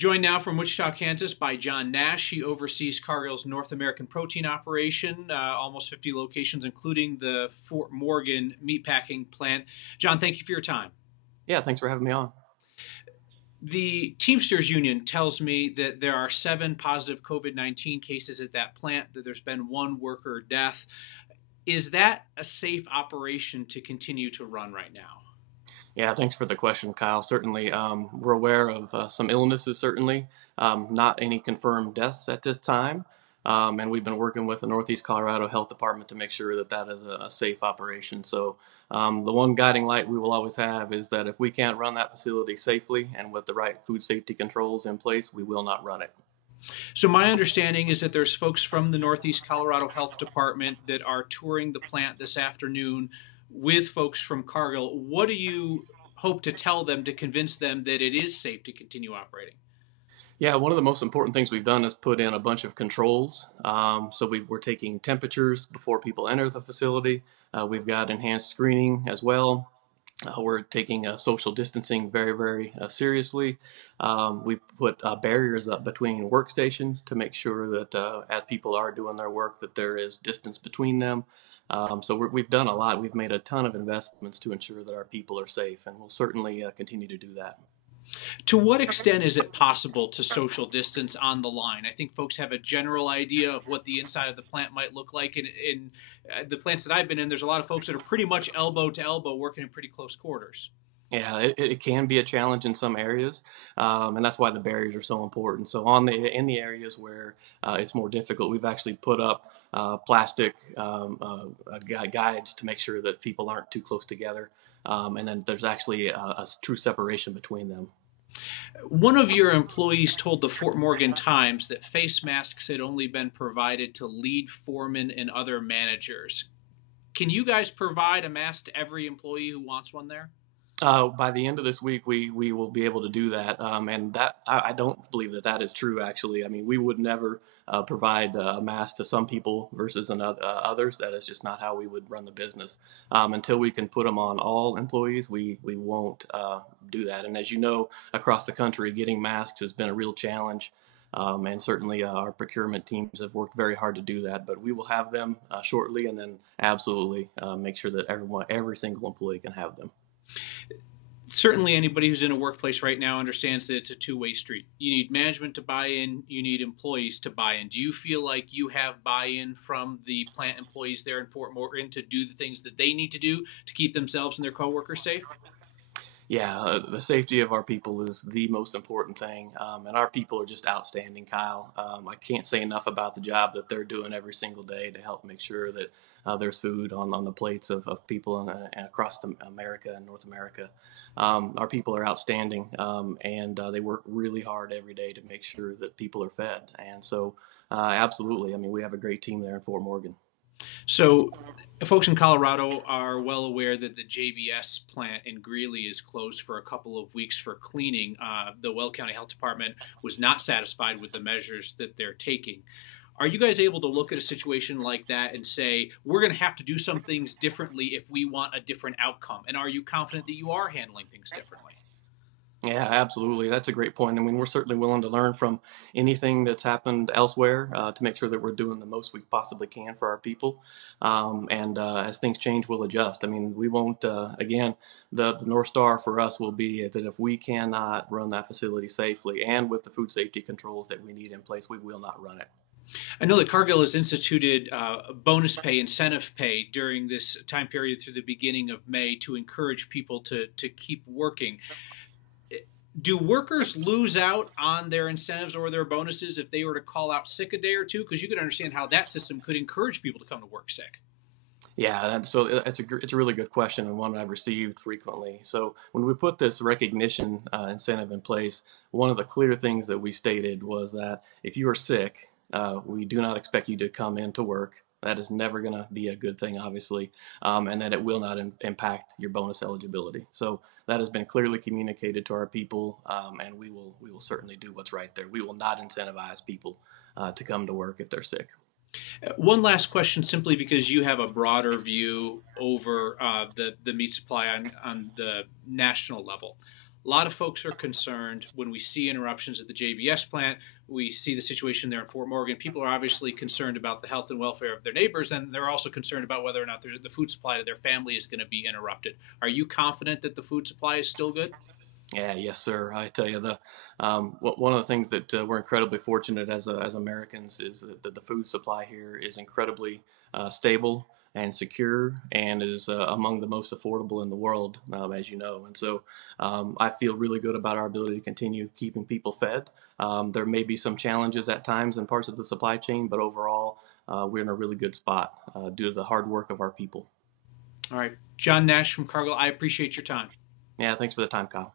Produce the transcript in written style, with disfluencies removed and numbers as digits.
Joined now from Wichita, Kansas by Jon Nash. He oversees Cargill's North American protein operation, almost 50 locations, including the Fort Morgan meatpacking plant. Jon, thank you for your time. Yeah, thanks for having me on. The Teamsters Union tells me that there are 7 positive COVID-19 cases at that plant, that there's been 1 worker death. Is that a safe operation to continue to run right now? Yeah, thanks for the question, Kyle. Certainly, we're aware of some illnesses, certainly, not any confirmed deaths at this time. And we've been working with the Northeast Colorado Health Department to make sure that that is a safe operation. So the one guiding light we will always have is that if we can't run that facility safely and with the right food safety controls in place, we will not run it. So my understanding is that there's folks from the Northeast Colorado Health Department that are touring the plant this afternoon with folks from Cargill. What do you hope to tell them to convince them that it is safe to continue operating? Yeah, one of the most important things we've done is put in a bunch of controls. We're taking temperatures before people enter the facility. We've got enhanced screening as well. We're taking social distancing very, very seriously. We've put barriers up between workstations to make sure that as people are doing their work, that there is distance between them. We've done a lot. We've made a ton of investments to ensure that our people are safe, and we'll certainly continue to do that. To what extent is it possible to social distance on the line? I think folks have a general idea of what the inside of the plant might look like. In the plants that I've been in, there's a lot of folks that are pretty much elbow to elbow working in pretty close quarters. Yeah, it can be a challenge in some areas, and that's why the barriers are so important. So in the areas where it's more difficult, we've actually put up plastic guides to make sure that people aren't too close together, and then there's actually a true separation between them. One of your employees told the Fort Morgan Times that face masks had only been provided to lead foremen and other managers. Can you guys provide a mask to every employee who wants one there? By the end of this week, we will be able to do that, and that I don't believe that that is true. Actually, I mean, we would never provide a mask to some people versus others. That is just not how we would run the business. Until we can put them on all employees, we won't do that. And as you know, across the country, getting masks has been a real challenge. And certainly our procurement teams have worked very hard to do that. But we will have them shortly, and then absolutely make sure that every single employee can have them. Certainly anybody who's in a workplace right now understands that it's a two-way street. You need management to buy in, you need employees to buy in. Do you feel like you have buy-in from the plant employees there in Fort Morgan to do the things that they need to do to keep themselves and their coworkers safe? Yeah, the safety of our people is the most important thing, and our people are just outstanding, Kyle. I can't say enough about the job that they're doing every single day to help make sure that there's food on the plates of people across America and North America. Our people are outstanding, and they work really hard every day to make sure that people are fed. And so, absolutely, I mean, we have a great team there in Fort Morgan. So, folks in Colorado are well aware that the JBS plant in Greeley is closed for a couple of weeks for cleaning. The Weld County Health Department was not satisfied with the measures that they're taking. Are you guys able to look at a situation like that and say, we're going to have to do some things differently if we want a different outcome? And are you confident that you are handling things differently? Yeah, absolutely. That's a great point. I mean, we're certainly willing to learn from anything that's happened elsewhere to make sure that we're doing the most we possibly can for our people. As things change, we'll adjust. I mean, we won't, again, the North Star for us will be that if we cannot run that facility safely and with the food safety controls that we need in place, we will not run it. I know that Cargill has instituted bonus pay, incentive pay during this time period through the beginning of May to encourage people to keep working. Do workers lose out on their incentives or their bonuses if they were to call out sick a day or two? Because you could understand how that system could encourage people to come to work sick. Yeah, so it's a really good question and one I've received frequently. So when we put this recognition incentive in place, one of the clear things that we stated was that if you are sick, we do not expect you to come into work. That is never going to be a good thing, obviously, and that it will not impact your bonus eligibility. So that has been clearly communicated to our people, and we will certainly do what's right there. We will not incentivize people to come to work if they're sick. One last question, simply because you have a broader view over the meat supply on the national level. lot of folks are concerned when we see interruptions at the JBS plant. We see the situation there in Fort Morgan. People are obviously concerned about the health and welfare of their neighbors, and they're also concerned about whether or not the food supply to their family is going to be interrupted. Are you confident that the food supply is still good? Yeah, yes, sir. I tell you, one of the things that we're incredibly fortunate as Americans is that the food supply here is incredibly stable and secure, and is among the most affordable in the world, as you know. And so, I feel really good about our ability to continue keeping people fed. There may be some challenges at times in parts of the supply chain, but overall, we're in a really good spot due to the hard work of our people. All right. Jon Nash from Cargill, I appreciate your time. Yeah, thanks for the time, Kyle.